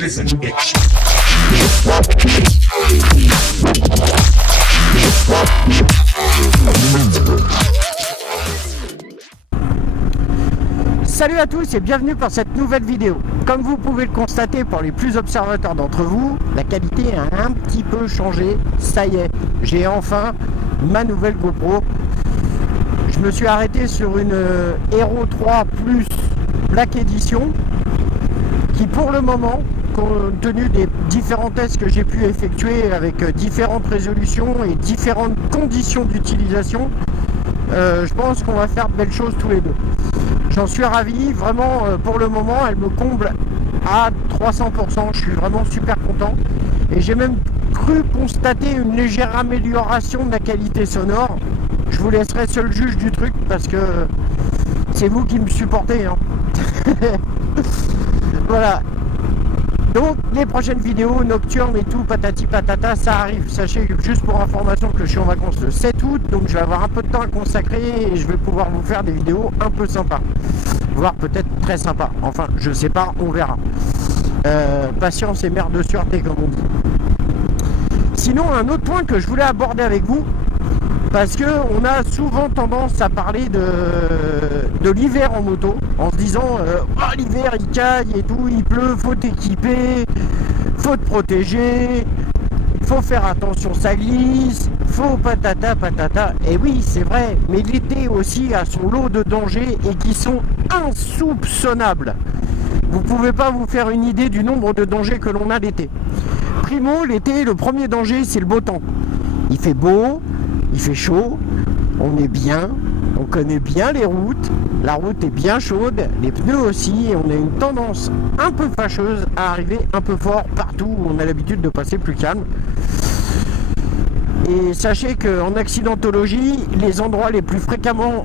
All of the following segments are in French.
Listen, bitch. Salut à tous et bienvenue pour cette nouvelle vidéo. Comme vous pouvez le constater pour les plus observateurs d'entre vous, la qualité a un petit peu changé. Ça y est, j'ai enfin ma nouvelle GoPro. Je me suis arrêté sur une Hero 3 Plus Black Edition qui pour le moment, compte tenu des différents tests que j'ai pu effectuer avec différentes résolutions et différentes conditions d'utilisation, je pense qu'on va faire de belles choses tous les deux. J'en suis ravi, vraiment pour le moment elle me comble à 300%, je suis vraiment super content et j'ai même cru constater une légère amélioration de la qualité sonore. Je vous laisserai seul juge du truc parce que c'est vous qui me supportez hein. Voilà. Donc les prochaines vidéos nocturnes et tout, patati patata, ça arrive. Sachez juste pour information que je suis en vacances le 7 août, donc je vais avoir un peu de temps à consacrer et je vais pouvoir vous faire des vidéos un peu sympas. Voire peut-être très sympas. Enfin, je sais pas, on verra. Patience et mère de sûreté comme on dit. Sinon, un autre point que je voulais aborder avec vous, parce que on a souvent tendance à parler de l'hiver en moto, en se disant oh, l'hiver il caille et tout, il pleut, faut t'équiper, faut te protéger, faut faire attention, ça glisse, faut patata patata. Et oui, c'est vrai, mais l'été aussi a son lot de dangers et qui sont insoupçonnables. Vous pouvez pas vous faire une idée du nombre de dangers que l'on a l'été. Primo, l'été, le premier danger, c'est le beau temps. Il fait beau, il fait chaud, on est bien, on connaît bien les routes, la route est bien chaude, les pneus aussi, et on a une tendance un peu fâcheuse à arriver un peu fort partout où on a l'habitude de passer plus calme. Et sachez qu'en accidentologie, les endroits les plus fréquemment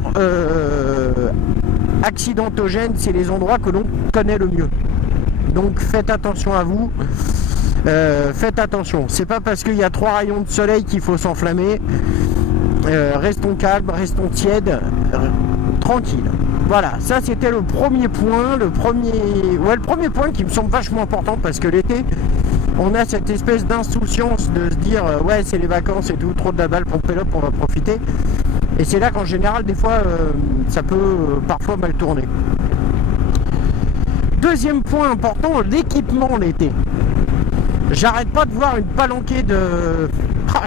accidentogènes, c'est les endroits que l'on connaît le mieux. Donc faites attention à vous. Faites attention, c'est pas parce qu'il y a 3 rayons de soleil qu'il faut s'enflammer. Restons calmes, restons tièdes, tranquilles. Voilà, ça c'était le premier point, le premier point qui me semble vachement important parce que l'été, on a cette espèce d'insouciance de se dire ouais c'est les vacances et tout, trop de la balle pour pélope, on va profiter. Et c'est là qu'en général des fois ça peut parfois mal tourner. Deuxième point important, l'équipement l'été. J'arrête pas de voir une palanquée de...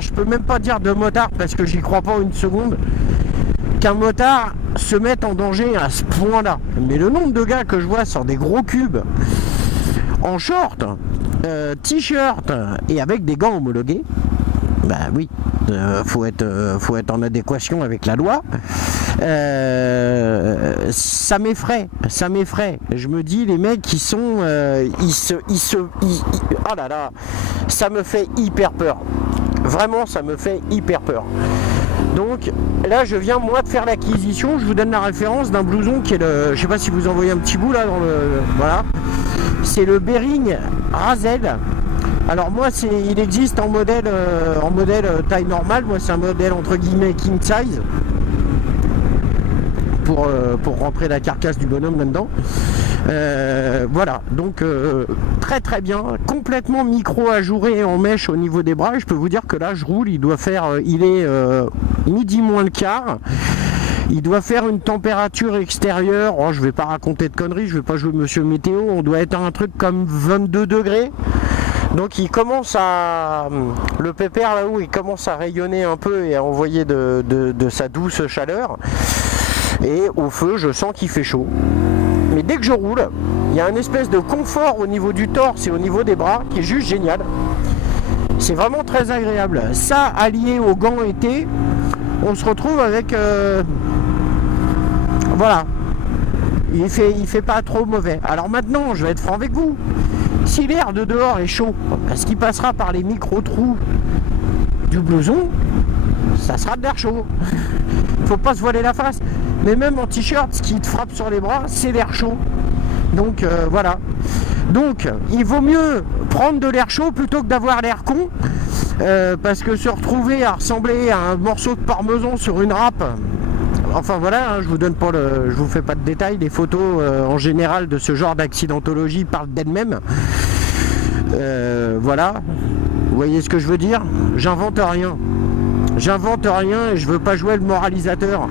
je peux même pas dire de motards parce que j'y crois pas une seconde qu'un motard se mette en danger à ce point-là. Mais le nombre de gars que je vois sur des gros cubes en short, t-shirt et avec des gants homologués, bah oui, faut être en adéquation avec la loi. Ça m'effraie. Je me dis les mecs qui sont, oh là là, ça me fait hyper peur. Vraiment, ça me fait hyper peur. Donc là, je viens moi de faire l'acquisition. Je vous donne la référence d'un blouson qui est le, je sais pas si vous envoyez un petit bout là dans le, voilà. C'est le Bering Razel. Alors moi il existe en modèle taille normale, moi c'est un modèle entre guillemets king size pour rentrer la carcasse du bonhomme là-dedans. Voilà, donc très très bien, complètement micro ajouré en mèche au niveau des bras. Et je peux vous dire que là je roule, il est midi moins le quart. Il doit faire une température extérieure, oh, je vais pas raconter de conneries, je vais pas jouer monsieur météo, on doit être à un truc comme 22 degrés. Donc il commence à... Le pépère là-haut, il commence à rayonner un peu et à envoyer de sa douce chaleur. Et au feu, je sens qu'il fait chaud. Mais dès que je roule, il y a une espèce de confort au niveau du torse et au niveau des bras qui est juste génial. C'est vraiment très agréable. Ça, allié aux gants été, on se retrouve avec... Voilà. Il fait pas trop mauvais. Alors maintenant, je vais être franc avec vous. Si l'air de dehors est chaud, parce qu'il passera par les micro-trous du blouson, ça sera de l'air chaud. Faut pas se voiler la face. Mais même en t-shirt, ce qui te frappe sur les bras, c'est l'air chaud. Donc voilà. Donc il vaut mieux prendre de l'air chaud plutôt que d'avoir l'air con. Parce que se retrouver à ressembler à un morceau de parmesan sur une râpe, enfin voilà, hein, je vous fais pas de détails, les photos en général de ce genre d'accidentologie parlent d'elles-mêmes. Voilà, vous voyez ce que je veux dire? J'invente rien. J'invente rien et je veux pas jouer le moralisateur.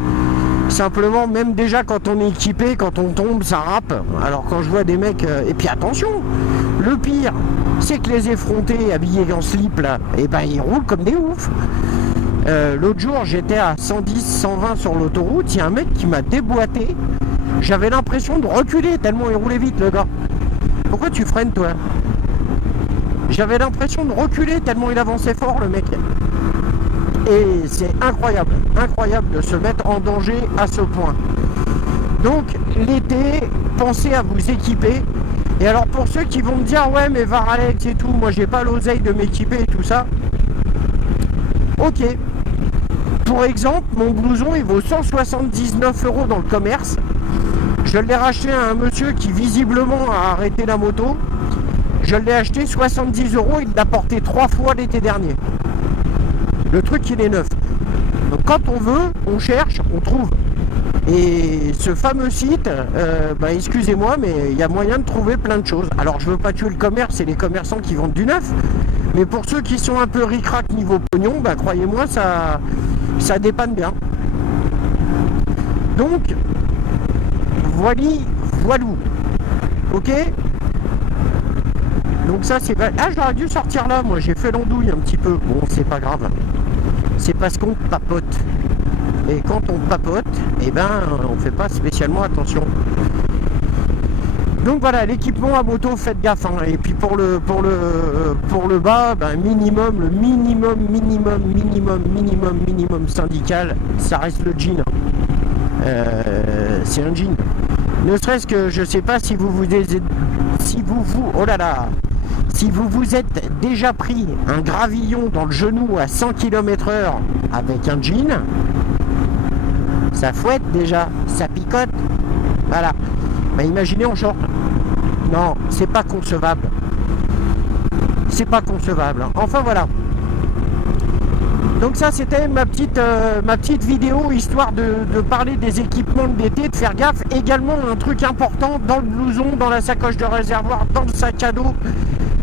Simplement, même déjà quand on est équipé, quand on tombe, ça rappe. Alors quand je vois des mecs... Et puis attention, le pire, c'est que les effrontés habillés en slip, là, et ben ils roulent comme des oufs. L'autre jour, j'étais à 110, 120 sur l'autoroute, il y a un mec qui m'a déboîté. J'avais l'impression de reculer tellement il roulait vite, le gars. Pourquoi tu freines, toi? J'avais l'impression de reculer tellement il avançait fort, le mec. Et c'est incroyable, incroyable de se mettre en danger à ce point. Donc, l'été, pensez à vous équiper. Et alors, pour ceux qui vont me dire, ouais, mais Varalex et tout, moi, j'ai pas l'oseille de m'équiper et tout ça. Ok. Pour exemple, mon blouson, il vaut 179 € dans le commerce. Je l'ai racheté à un monsieur qui, visiblement, a arrêté la moto. Je l'ai acheté 70 €, il l'a porté 3 fois l'été dernier. Le truc, il est neuf. Donc quand on veut, on cherche, on trouve. Et ce fameux site, excusez-moi, mais il y a moyen de trouver plein de choses. Alors je veux pas tuer le commerce, c'est les commerçants qui vendent du neuf. Mais pour ceux qui sont un peu ric-rac niveau pognon, croyez-moi, ça dépanne bien. Donc, voilou. Ok? Donc ça c'est... Ah, j'aurais dû sortir là, moi j'ai fait l'andouille un petit peu. Bon, c'est pas grave. C'est parce qu'on papote. Et quand on papote, on fait pas spécialement attention. Donc voilà, l'équipement à moto, faites gaffe. Hein. Et puis pour le bas, le minimum syndical, ça reste le jean. C'est un jean. Ne serait-ce que, je sais pas si vous vous êtes déjà pris un gravillon dans le genou à 100 km/h avec un jean, ça fouette déjà, ça picote. Voilà. Imaginez en short. Non, c'est pas concevable. C'est pas concevable. Enfin voilà. Donc ça c'était ma petite vidéo histoire de parler des équipements d'été, de faire gaffe. Également un truc important dans le blouson, dans la sacoche de réservoir, dans le sac à dos.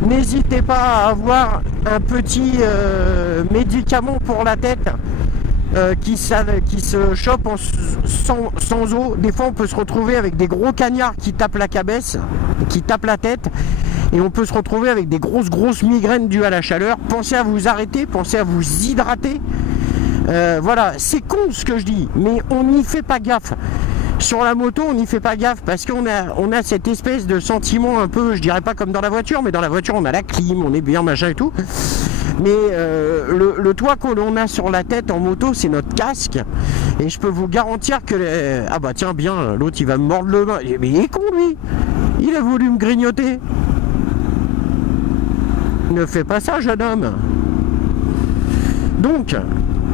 N'hésitez pas à avoir un petit médicament pour la tête qui se chope sans eau. Des fois on peut se retrouver avec des gros cagnards qui tapent la cabesse, qui tapent la tête. Et on peut se retrouver avec des grosses migraines dues à la chaleur. Pensez à vous arrêter, pensez à vous hydrater. Voilà, c'est con ce que je dis, mais on n'y fait pas gaffe. Sur la moto, on n'y fait pas gaffe parce qu'on a cette espèce de sentiment un peu, je dirais pas comme dans la voiture, mais dans la voiture on a la clim, on est bien machin et tout. Mais le toit que l'on a sur la tête en moto, c'est notre casque. Et je peux vous garantir que... Ah bah tiens bien, l'autre il va me mordre le main. Mais il est con lui. Il a voulu me grignoter. Ne fais pas ça, jeune homme. Donc,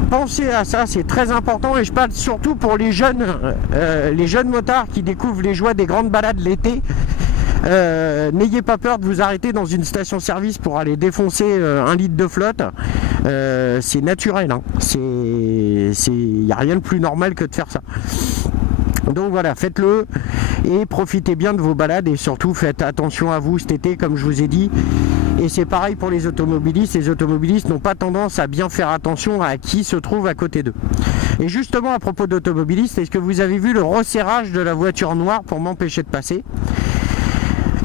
pensez à ça, c'est très important. Et je parle surtout pour les jeunes motards qui découvrent les joies des grandes balades l'été. N'ayez pas peur de vous arrêter dans une station-service pour aller défoncer 1 litre de flotte. C'est naturel. Hein. Il n'y a rien de plus normal que de faire ça. Donc voilà, faites-le et profitez bien de vos balades et surtout faites attention à vous cet été comme je vous ai dit. Et c'est pareil pour les automobilistes. Les automobilistes n'ont pas tendance à bien faire attention à qui se trouve à côté d'eux. Et justement à propos d'automobilistes, est-ce que vous avez vu le resserrage de la voiture noire pour m'empêcher de passer ?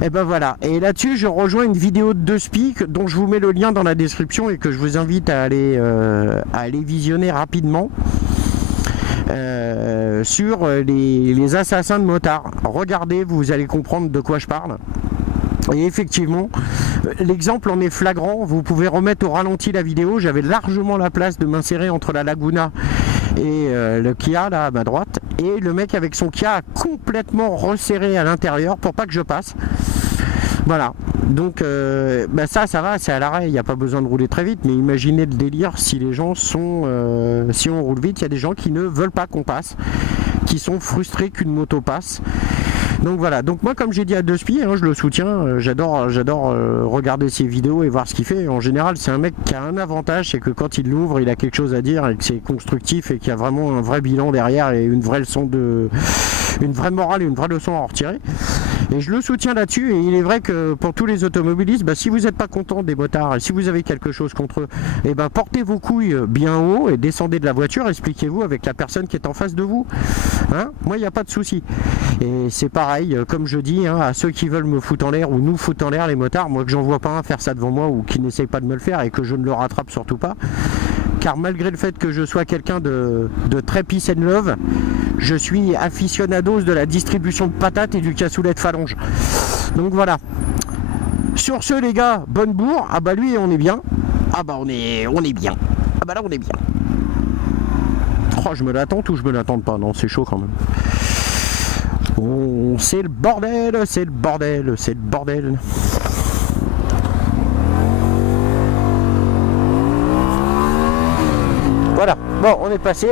Et ben voilà, et là-dessus je rejoins une vidéo de 2SPI dont je vous mets le lien dans la description et que je vous invite à aller visionner rapidement. Sur les assassins de motards. Regardez, vous allez comprendre de quoi je parle. Et effectivement, l'exemple en est flagrant. Vous pouvez remettre au ralenti la vidéo. J'avais largement la place de m'insérer entre la Laguna et le Kia là à ma droite. Et le mec avec son Kia a complètement resserré à l'intérieur pour pas que je passe. Voilà. Donc ça va, c'est à l'arrêt, il n'y a pas besoin de rouler très vite, mais imaginez le délire si les gens sont si on roule vite, il y a des gens qui ne veulent pas qu'on passe, qui sont frustrés qu'une moto passe. Donc voilà, donc moi comme j'ai dit à 2SPI, hein, je le soutiens, j'adore regarder ses vidéos et voir ce qu'il fait. En général c'est un mec qui a un avantage, c'est que quand il l'ouvre il a quelque chose à dire et que c'est constructif et qu'il y a vraiment un vrai bilan derrière et une vraie leçon une vraie morale et une vraie leçon à en retirer. Et je le soutiens là-dessus, et il est vrai que pour tous les automobilistes, si vous n'êtes pas content des motards, et si vous avez quelque chose contre eux, portez vos couilles bien haut et descendez de la voiture, expliquez-vous avec la personne qui est en face de vous. Hein, moi, il n'y a pas de souci. Et c'est pareil, comme je dis, à ceux qui veulent me foutre en l'air ou nous foutre en l'air, les motards, moi que j'en vois pas un faire ça devant moi ou qui n'essaye pas de me le faire et que je ne le rattrape surtout pas. Car malgré le fait que je sois quelqu'un de très peace and love, je suis aficionados de la distribution de patates et du cassoulet de phalange. Donc voilà. Sur ce les gars, bonne bourre. Ah bah lui on est bien. Ah bah on est bien. Ah bah là on est bien. Oh je me l'attends ou je me l'attends pas. Non c'est chaud quand même. Oh, c'est le bordel, c'est le bordel, c'est le bordel. Voilà, bon on est passé.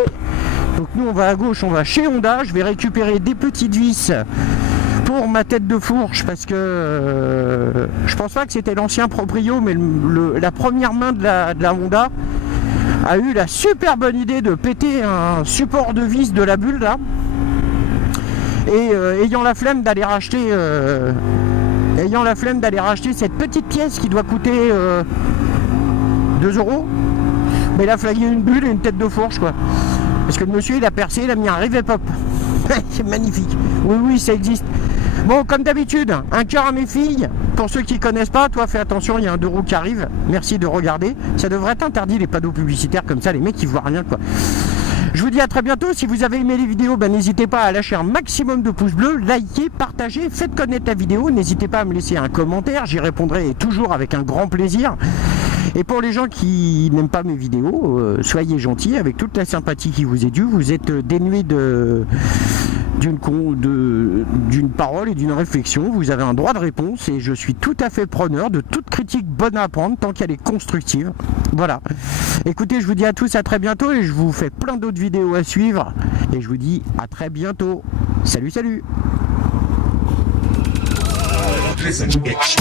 Donc nous on va à gauche, on va chez Honda. Je vais récupérer des petites vis pour ma tête de fourche parce que je pense pas que c'était l'ancien proprio, mais la première main de la Honda a eu la super bonne idée de péter un support de vis de la bulle là. Et ayant la flemme d'aller racheter cette petite pièce qui doit coûter 2 €, mais il a flagué une bulle et une tête de fourche quoi. Parce que le monsieur il a percé, il a mis un rivet pop. C'est magnifique. Oui ça existe. Bon comme d'habitude, un cœur à mes filles. Pour ceux qui connaissent pas, toi fais attention, il y a un 2 roues qui arrive. Merci de regarder. Ça devrait être interdit les panneaux publicitaires comme ça, les mecs ils voient rien quoi. Je vous dis à très bientôt. Si vous avez aimé les vidéos, n'hésitez pas à lâcher un maximum de pouces bleus, likez, partagez, faites connaître la vidéo. N'hésitez pas à me laisser un commentaire, j'y répondrai toujours avec un grand plaisir. Et pour les gens qui n'aiment pas mes vidéos, soyez gentils, avec toute la sympathie qui vous est due. Vous êtes dénués d'une parole et d'une réflexion. Vous avez un droit de réponse et je suis tout à fait preneur de toute critique bonne à prendre tant qu'elle est constructive. Voilà. Écoutez, je vous dis à tous à très bientôt et je vous fais plein d'autres vidéos à suivre et je vous dis à très bientôt. Salut, salut. Listen, bitch.